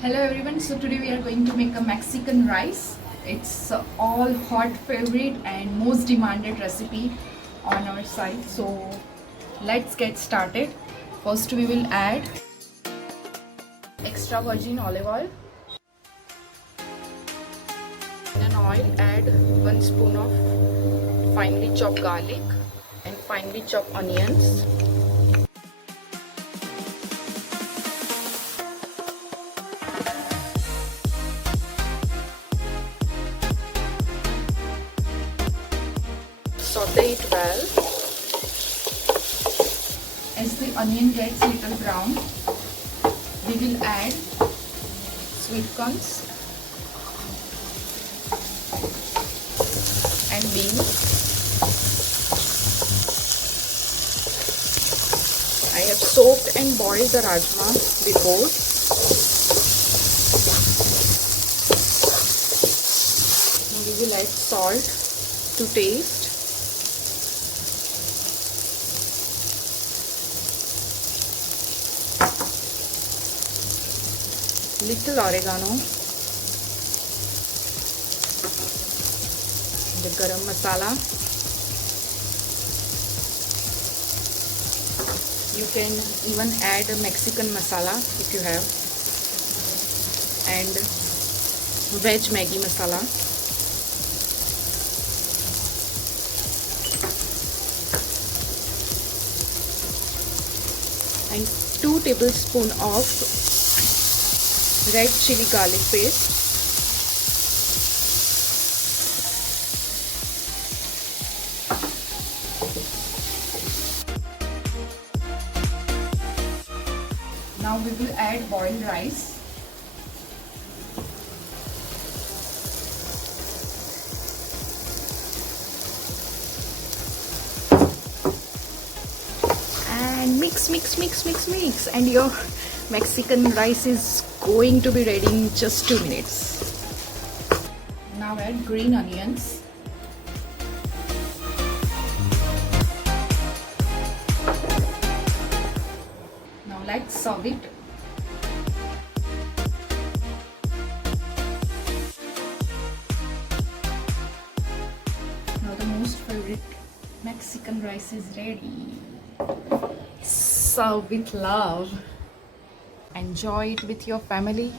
Hello everyone, so today we are going to make a Mexican rice. It's all hot favorite and most demanded recipe on our site. So let's get started. First we will add extra virgin olive oil. In an oil add 1 spoon of finely chopped garlic and finely chopped onions. Saute it well. As the onion gets little brown, we will add sweet corns and beans. I have soaked and boiled the rajma before. Now we will add salt to taste. Little oregano, the garam masala. You can even add a Mexican masala if you have, and veg maggie masala. And 2 tablespoons of red chili garlic paste. Now we will add boiled rice. And mix and your Mexican rice is going to be ready in just 2 minutes. Now add green onions. Now let's serve it. Now the most favorite Mexican rice is ready. Serve with love. Enjoy it with your family.